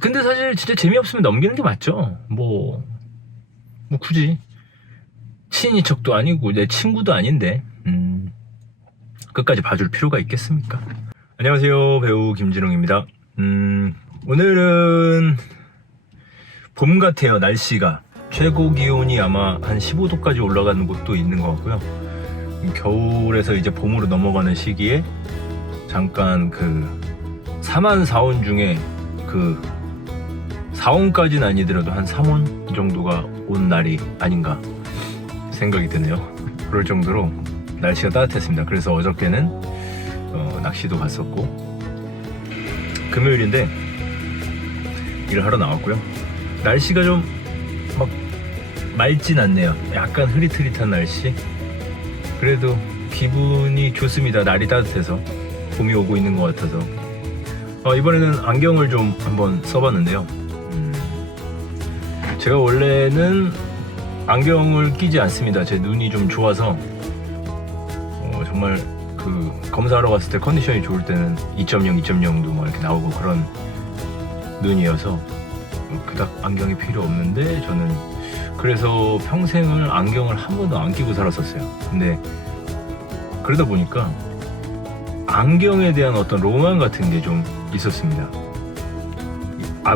근데 사실 진짜 재미없으면 넘기는 게 맞죠. 뭐 굳이 친인 척도 아니고 내 친구도 아닌데 끝까지 봐줄 필요가 있겠습니까? 안녕하세요, 배우 김진웅입니다. 오늘은 봄 같아요. 날씨가 최고 기온이 아마 한 15도까지 올라가는 곳도 있는 것 같고요. 겨울에서 이제 봄으로 넘어가는 시기에 잠깐 그 4만 4원 중에 그 4원까지는 아니더라도 한 3원 정도가 온 날이 아닌가 생각이 드네요. 그럴 정도로 날씨가 따뜻했습니다. 그래서 어저께는 낚시도 갔었고, 금요일인데 일을 하러 나왔고요. 날씨가 좀 막 맑진 않네요. 약간 흐릿흐릿한 날씨. 그래도 기분이 좋습니다. 날이 따뜻해서 봄이 오고 있는 것 같아서. 이번에는 안경을 좀 한번 써봤는데요. 제가 원래는 안경을 끼지 않습니다. 제 눈이 좀 좋아서 정말 그 검사하러 갔을 때 컨디션이 좋을 때는 2.0, 2.0도 막 이렇게 나오고 그런 눈이어서 그닥 안경이 필요 없는데, 저는 그래서 평생을 안경을 한 번도 안 끼고 살았었어요. 근데 그러다 보니까 안경에 대한 어떤 로망 같은 게 좀 있었습니다.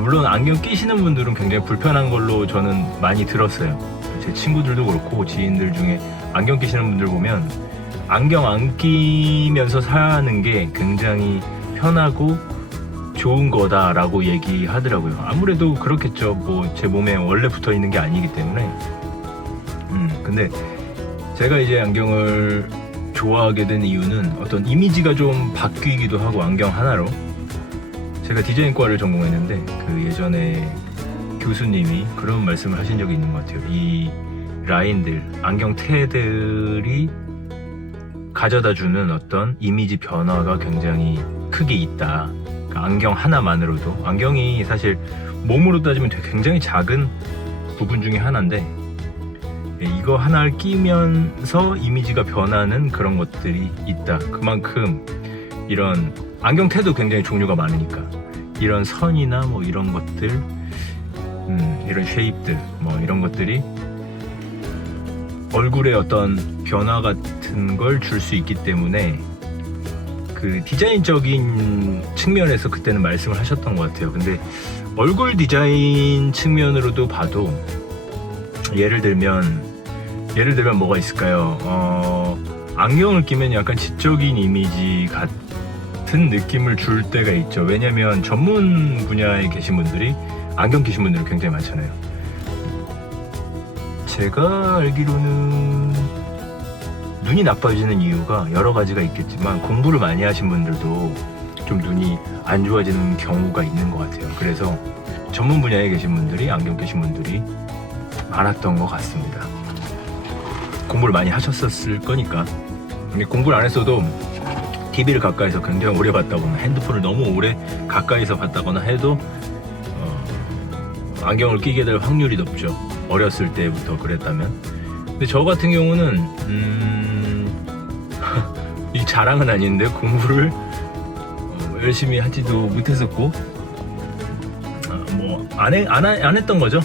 물론 안경 끼시는 분들은 굉장히 불편한 걸로 저는 많이 들었어요. 제 친구들도 그렇고 지인들 중에 안경 끼시는 분들 보면 안경 안 끼면서 사는 게 굉장히 편하고 좋은 거다라고 얘기하더라고요. 아무래도 그렇겠죠. 뭐 제 몸에 원래 붙어 있는 게 아니기 때문에. 근데 제가 이제 안경을 좋아하게 된 이유는 어떤 이미지가 좀 바뀌기도 하고, 안경 하나로. 제가 디자인과를 전공했는데 그 예전에 교수님이 그런 말씀을 하신 적이 있는 것 같아요. 이 라인들, 안경 테들이 가져다주는 어떤 이미지 변화가 굉장히 크게 있다. 그러니까 안경 하나만으로도, 안경이 사실 몸으로 따지면 되게 굉장히 작은 부분 중에 하나인데, 이거 하나를 끼면서 이미지가 변하는 그런 것들이 있다. 그만큼 이런 안경 테도 굉장히 종류가 많으니까 이런 선이나 뭐 이런 것들, 이런 쉐입들, 뭐 이런 것들이 얼굴에 어떤 변화 같은 걸 줄 수 있기 때문에 그 디자인적인 측면에서 그때는 말씀을 하셨던 것 같아요. 근데 얼굴 디자인 측면으로도 봐도 예를 들면 뭐가 있을까요? 안경을 끼면 약간 지적인 이미지 같은 느낌을 줄 때가 있죠. 왜냐면 전문 분야에 계신 분들이 안경 끼신 분들이 굉장히 많잖아요. 제가 알기로는 눈이 나빠지는 이유가 여러 가지가 있겠지만, 공부를 많이 하신 분들도 좀 눈이 안 좋아지는 경우가 있는 것 같아요. 그래서 전문 분야에 계신 분들이, 안경 끼신 분들이 많았던 것 같습니다. 공부를 많이 하셨었을 거니까. 근데 공부를 안 했어도 TV를 가까이서 굉장히 오래 봤다거나 핸드폰을 너무 오래 가까이서 봤다거나 해도 안경을 끼게 될 확률이 높죠. 어렸을 때부터 그랬다면. 근데 저 같은 경우는 이 자랑은 아닌데 공부를 열심히 하지도 못했었고, 뭐 안 했던 거죠.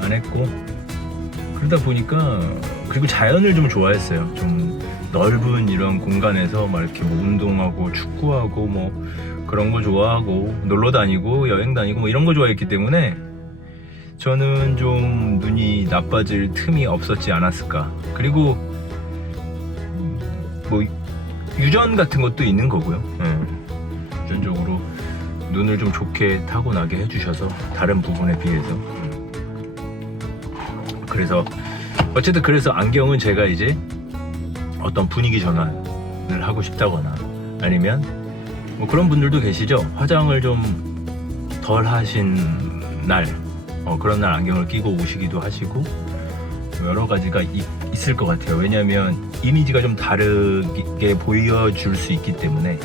안 했고, 그러다 보니까, 그리고 자연을 좀 좋아했어요. 좀 넓은 이런 공간에서 막 이렇게 뭐 운동하고 축구하고 뭐 그런 거 좋아하고, 놀러 다니고 여행 다니고 뭐 이런 거 좋아했기 때문에 저는 좀 눈이 나빠질 틈이 없었지 않았을까. 그리고 뭐 유전 같은 것도 있는 거고요. 유전적으로 눈을 좀 좋게 타고나게 해주셔서, 다른 부분에 비해서. 그래서 어쨌든 그래서 안경은 제가 이제 어떤 분위기 전환을 하고 싶다거나, 아니면 뭐 그런 분들도 계시죠. 화장을 좀 덜 하신 날, 그런 날 안경을 끼고 오시기도 하시고, 여러 가지가 있을 것 같아요. 왜냐하면 이미지가 좀 다르게 보여줄 수 있기 때문에.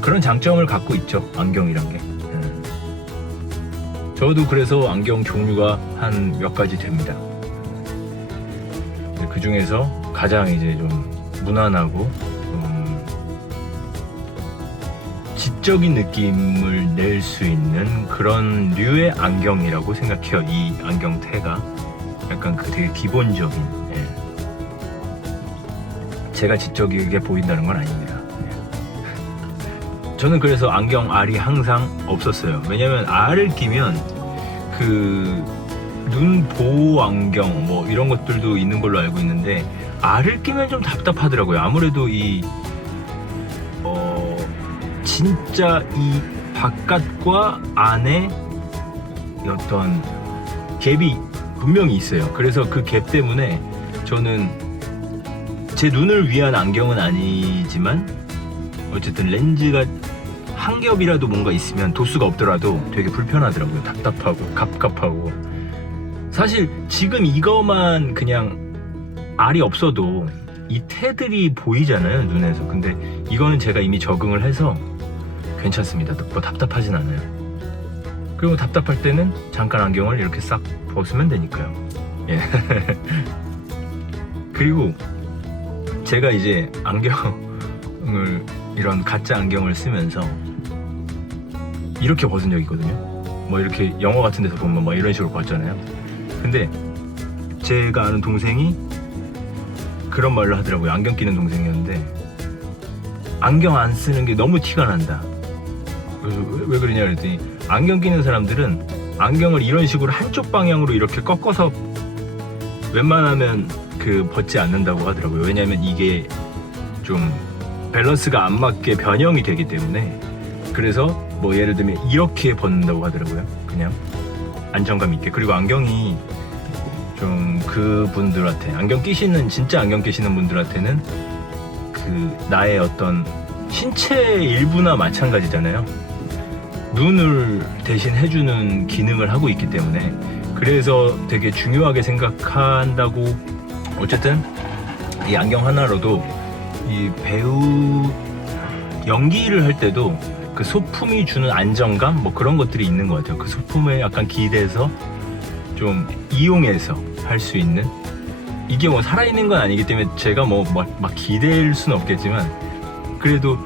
그런 장점을 갖고 있죠, 안경이란 게. 저도 그래서 안경 종류가 한 몇 가지 됩니다. 그 중에서 가장 이제 좀 무난하고 지적인 느낌을 낼 수 있는 그런 류의 안경이라고 생각해요. 이 안경테가 약간 그 되게 기본적인, 예. 제가 지적이게 보인다는 건 아닙니다. 예. 저는 그래서 안경 알이 항상 없었어요. 왜냐면 알을 끼면 그 눈 보호 안경 뭐 이런 것들도 있는 걸로 알고 있는데 알을 끼면 좀 답답하더라고요. 아무래도 이 진짜 이 바깥과 안에 어떤 갭이 분명히 있어요. 그래서 그 갭 때문에 저는 제 눈을 위한 안경은 아니지만 어쨌든 렌즈가 한 겹이라도 뭔가 있으면 도수가 없더라도 되게 불편하더라고요. 답답하고 갑갑하고. 사실 지금 이거만 그냥 알이 없어도 이 태들이 보이잖아요, 눈에서. 근데 이거는 제가 이미 적응을 해서 괜찮습니다. 뭐 답답하진 않아요. 그리고 답답할 때는 잠깐 안경을 이렇게 싹 벗으면 되니까요. 예. 그리고 제가 이제 안경을 이런 가짜 안경을 쓰면서 이렇게 벗은 적이 있거든요. 뭐 이렇게 영화 같은 데서 보면 뭐 이런 식으로 벗잖아요. 근데 제가 아는 동생이 그런 말을 하더라고요. 안경 끼는 동생이었는데 안경 안 쓰는 게 너무 티가 난다. 왜 그러냐 그랬더니 안경 끼는 사람들은 안경을 이런 식으로 한쪽 방향으로 이렇게 꺾어서 웬만하면 그 벗지 않는다고 하더라고요. 왜냐면 이게 좀 밸런스가 안 맞게 변형이 되기 때문에. 그래서 뭐 예를 들면 이렇게 벗는다고 하더라고요. 그냥 안정감 있게. 그리고 안경이 좀 그분들한테 안경 끼시는 진짜 안경 끼시는 분들한테는 그 나의 어떤 신체 일부나 마찬가지잖아요. 눈을 대신 해주는 기능을 하고 있기 때문에 그래서 되게 중요하게 생각한다고. 어쨌든 이 안경 하나로도 이 배우 연기를 할 때도 그 소품이 주는 안정감 뭐 그런 것들이 있는 것 같아요. 그 소품에 약간 기대서 좀 이용해서 할 수 있는, 이게 뭐 살아있는 건 아니기 때문에 제가 뭐 막 기댈 수는 없겠지만 그래도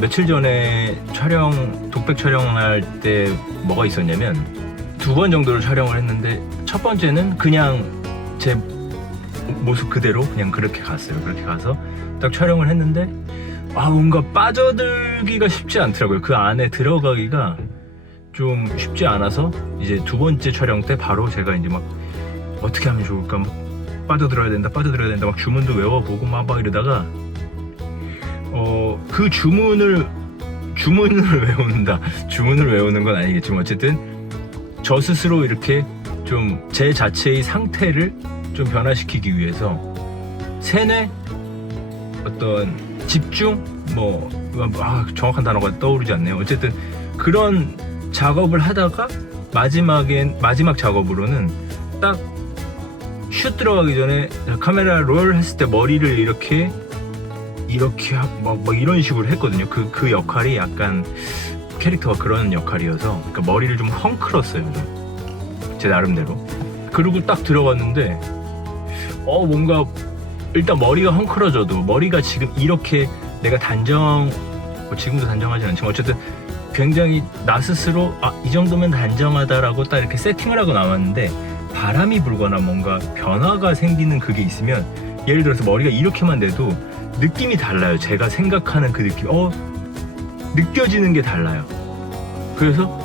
며칠 전에 독백 촬영할 때 뭐가 있었냐면 2번 정도를 촬영을 했는데 첫 번째는 그냥 제 모습 그대로 그냥 그렇게 갔어요. 그렇게 가서 딱 촬영을 했는데 뭔가 빠져들기가 쉽지 않더라고요. 그 안에 들어가기가 좀 쉽지 않아서 이제 2번째 촬영 때 바로 제가 이제 막 어떻게 하면 좋을까 막 빠져들어야 된다 막 주문도 외워보고 막 이러다가 그 주문을 외운다. 주문을 외우는 건 아니겠지만 어쨌든 저 스스로 이렇게 좀 제 자체의 상태를 좀 변화시키기 위해서 세뇌, 어떤 집중, 정확한 단어가 떠오르지 않네요. 어쨌든 그런 작업을 하다가 마지막 작업으로는 딱 슛 들어가기 전에 카메라 롤 했을 때 머리를 이렇게 막 이런 식으로 했거든요. 그 역할이 약간 캐릭터가 그런 역할이어서 그러니까 머리를 좀 헝클었어요. 좀 제 나름대로. 그리고 딱 들어갔는데 뭔가 일단 머리가 헝클어져도 머리가 지금 이렇게 내가 지금도 단정하진 않지만 어쨌든 굉장히 나 스스로 이 정도면 단정하다라고 딱 이렇게 세팅을 하고 나왔는데 바람이 불거나 뭔가 변화가 생기는 그게 있으면 예를 들어서 머리가 이렇게만 돼도 느낌이 달라요. 제가 생각하는 그 느낌 느껴지는 게 달라요. 그래서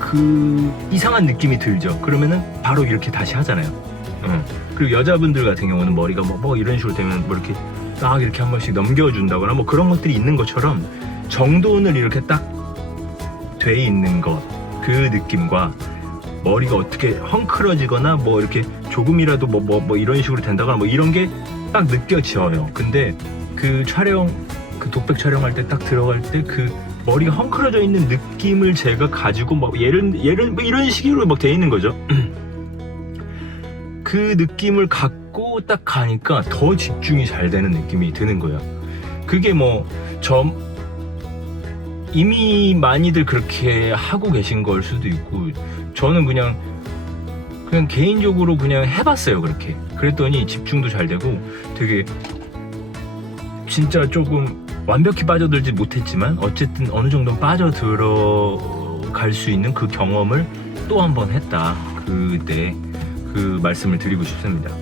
그 이상한 느낌이 들죠. 그러면은 바로 이렇게 다시 하잖아요. 그리고 여자분들 같은 경우는 머리가 뭐 이런 식으로 되면 뭐 이렇게 딱 이렇게 한 번씩 넘겨준다거나 뭐 그런 것들이 있는 것처럼 정돈을 이렇게 딱 돼 있는 것, 그 느낌과 머리가 어떻게 헝클어지거나 뭐 이렇게 조금이라도 뭐 이런 식으로 된다거나 뭐 이런 게 딱 느껴져요. 근데 그 독백 촬영할 때 딱 들어갈 때 그 머리가 헝클어져 있는 느낌을 제가 가지고 뭐 예를 뭐 이런 식으로 막 돼 있는 거죠. 그 느낌을 갖고 딱 가니까 더 집중이 잘 되는 느낌이 드는 거예요. 그게 이미 많이들 그렇게 하고 계신 걸 수도 있고 저는 그냥 개인적으로 그냥 해봤어요. 그랬더니 집중도 잘 되고 되게 진짜 조금 완벽히 빠져들지 못했지만 어쨌든 어느 정도 빠져들어갈 수 있는 그 경험을 또 한 번 했다. 그때 그 말씀을 드리고 싶습니다.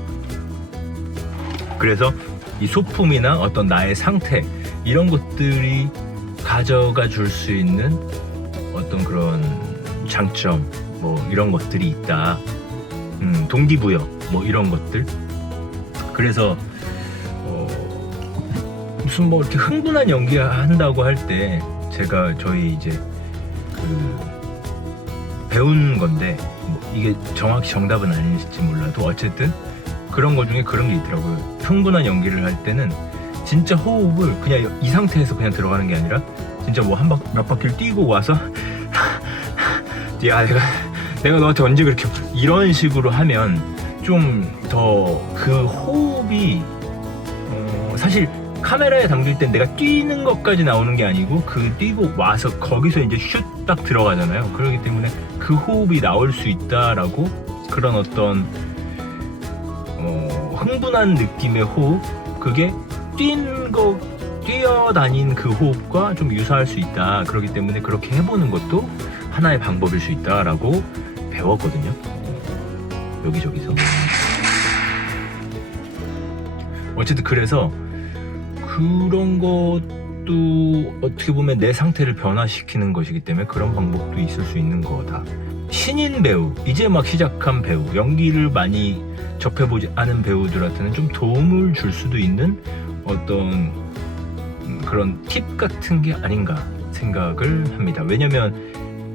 그래서 이 소품이나 어떤 나의 상태 이런 것들이 가져가 줄 수 있는 어떤 그런 장점 뭐 이런 것들이 있다. 동기부여 뭐 이런 것들. 그래서 무슨 뭐 이렇게 흥분한 연기 한다고 할 때 제가 저희 이제 그 배운 건데 뭐 이게 정확히 정답은 아닐지 몰라도 어쨌든 그런 거 중에 그런 게 있더라고요. 흥분한 연기를 할 때는 진짜 호흡을 그냥 이 상태에서 그냥 들어가는 게 아니라 진짜 뭐 몇 바퀴를 뛰고 와서 야 내가 너한테 언제 그렇게 이런 식으로 하면 좀 더 그 호흡이 사실 카메라에 담길 땐 내가 뛰는 것까지 나오는 게 아니고 그 뛰고 와서 거기서 이제 슛 딱 들어가잖아요. 그렇기 때문에 그 호흡이 나올 수 있다라고 그런 어떤 흥분한 느낌의 호흡 그게 뛰어다닌 그 호흡과 좀 유사할 수 있다. 그렇기 때문에 그렇게 해보는 것도 하나의 방법일 수 있다라고 배웠거든요. 여기저기서. 어쨌든 그래서 그런 것도 어떻게 보면 내 상태를 변화시키는 것이기 때문에 그런 방법도 있을 수 있는 거다. 신인 배우, 이제 막 시작한 배우, 연기를 많이 접해보지 않은 배우들한테는 좀 도움을 줄 수도 있는 어떤 그런 팁 같은 게 아닌가 생각을 합니다. 왜냐면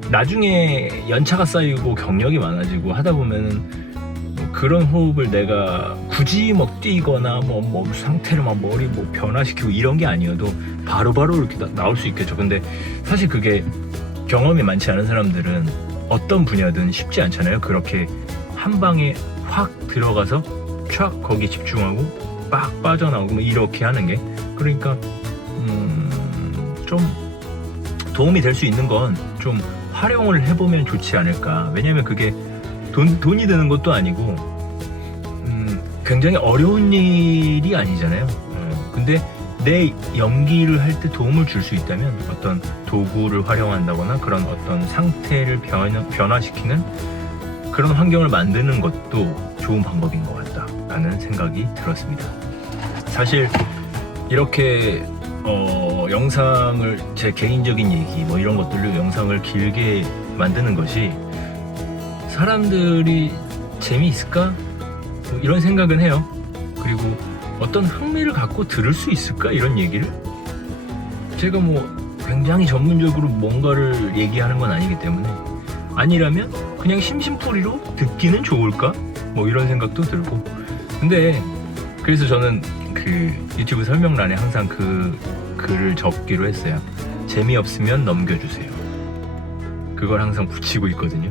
나중에 연차가 쌓이고 경력이 많아지고 하다 보면은 그런 호흡을 내가 굳이 뭐 뛰거나 뭐 상태를 막 머리 뭐 변화시키고 이런 게 아니어도 바로바로 이렇게 나올 수 있겠죠. 근데 사실 그게 경험이 많지 않은 사람들은 어떤 분야든 쉽지 않잖아요. 그렇게 한 방에 확 들어가서 촥 거기에 집중하고 빡 빠져나오고 뭐 이렇게 하는 게. 그러니까 좀 도움이 될 수 있는 건 좀 활용을 해보면 좋지 않을까. 왜냐면 그게 돈이 드는 것도 아니고 굉장히 어려운 일이 아니잖아요. 근데 내 연기를 할 때 도움을 줄 수 있다면 어떤 도구를 활용한다거나 그런 어떤 상태를 변화시키는 그런 환경을 만드는 것도 좋은 방법인 것 같다라는 생각이 들었습니다. 사실 이렇게 영상을 제 개인적인 얘기 뭐 이런 것들로 영상을 길게 만드는 것이 사람들이 재미있을까? 뭐 이런 생각은 해요. 그리고 어떤 흥미를 갖고 들을 수 있을까? 이런 얘기를 제가 뭐 굉장히 전문적으로 뭔가를 얘기하는 건 아니기 때문에 아니라면 그냥 심심풀이로 듣기는 좋을까? 뭐 이런 생각도 들고. 근데 그래서 저는 그 유튜브 설명란에 항상 그 글을 적기로 했어요. 재미없으면 넘겨주세요. 그걸 항상 붙이고 있거든요.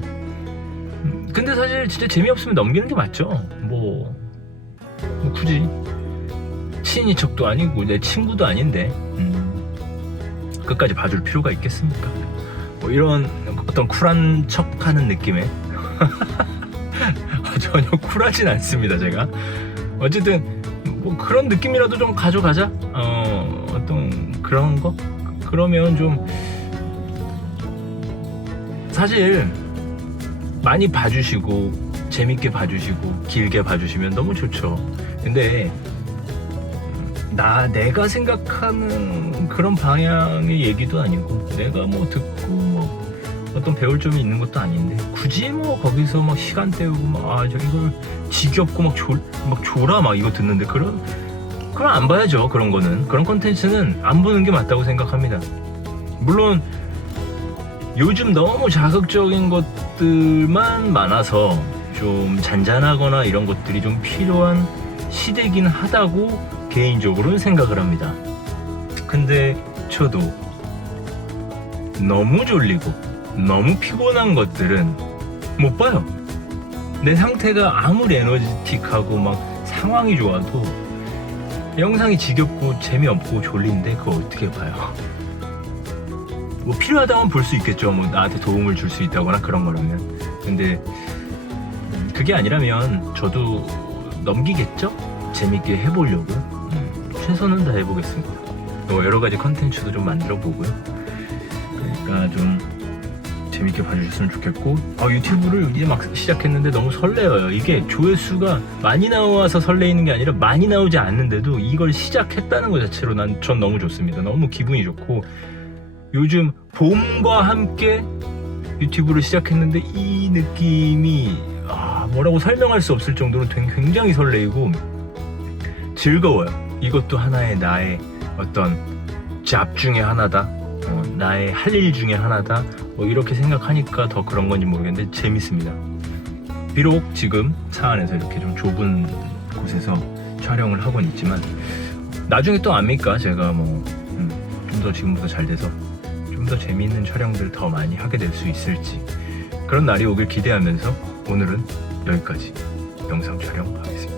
근데 사실 진짜 재미없으면 넘기는 게 맞죠. 뭐 굳이 친인 척도 아니고 내 친구도 아닌데 끝까지 봐줄 필요가 있겠습니까? 뭐 이런 어떤 쿨한 척하는 느낌에 전혀 쿨하진 않습니다. 제가 어쨌든 뭐 그런 느낌이라도 좀 가져가자. 어떤 그런 거 그러면 좀 사실 많이 봐주시고 재밌게 봐주시고 길게 봐주시면 너무 좋죠. 근데 내가 생각하는 그런 방향의 얘기도 아니고 내가 뭐 듣고 뭐 어떤 배울 점이 있는 것도 아닌데 굳이 뭐 거기서 막 시간 때우고 막 저 이걸 지겹고 막 졸아 막 이거 듣는데 그럼 안 봐야죠. 그런 거는 그런 콘텐츠는 안 보는 게 맞다고 생각합니다. 물론 요즘 너무 자극적인 것들만 많아서 좀 잔잔하거나 이런 것들이 좀 필요한 시대긴 하다고 개인적으로는 생각을 합니다. 근데 저도 너무 졸리고 너무 피곤한 것들은 못 봐요. 내 상태가 아무리 에너지틱하고 막 상황이 좋아도 영상이 지겹고 재미없고 졸린데 그거 어떻게 봐요? 뭐 필요하다면 볼 수 있겠죠. 뭐 나한테 도움을 줄 수 있다거나 그런 거라면. 근데 그게 아니라면 저도 넘기겠죠? 재밌게 해보려고 최선은 다 해보겠습니다. 또 여러 가지 컨텐츠도 좀 만들어 보고요. 그러니까 좀 재밌게 봐주셨으면 좋겠고, 유튜브를 이제 막 시작했는데 너무 설레어요. 이게 조회수가 많이 나와서 설레이는 게 아니라 많이 나오지 않는데도 이걸 시작했다는 것 자체로 전 너무 좋습니다. 너무 기분이 좋고, 요즘 봄과 함께 유튜브를 시작했는데 이 느낌이 뭐라고 설명할 수 없을 정도로 굉장히 설레이고 즐거워요. 이것도 하나의 나의 어떤 잡 중에 하나다, 나의 할 일 중에 하나다, 이렇게 생각하니까 더 그런 건지 모르겠는데 재밌습니다. 비록 지금 차 안에서 이렇게 좀 좁은 곳에서 촬영을 하곤 있지만 나중에 또 압니까? 제가 좀 더 지금보다 잘 돼서 좀 더 재미있는 촬영들 더 많이 하게 될 수 있을지, 그런 날이 오길 기대하면서 오늘은 여기까지 영상 촬영하겠습니다.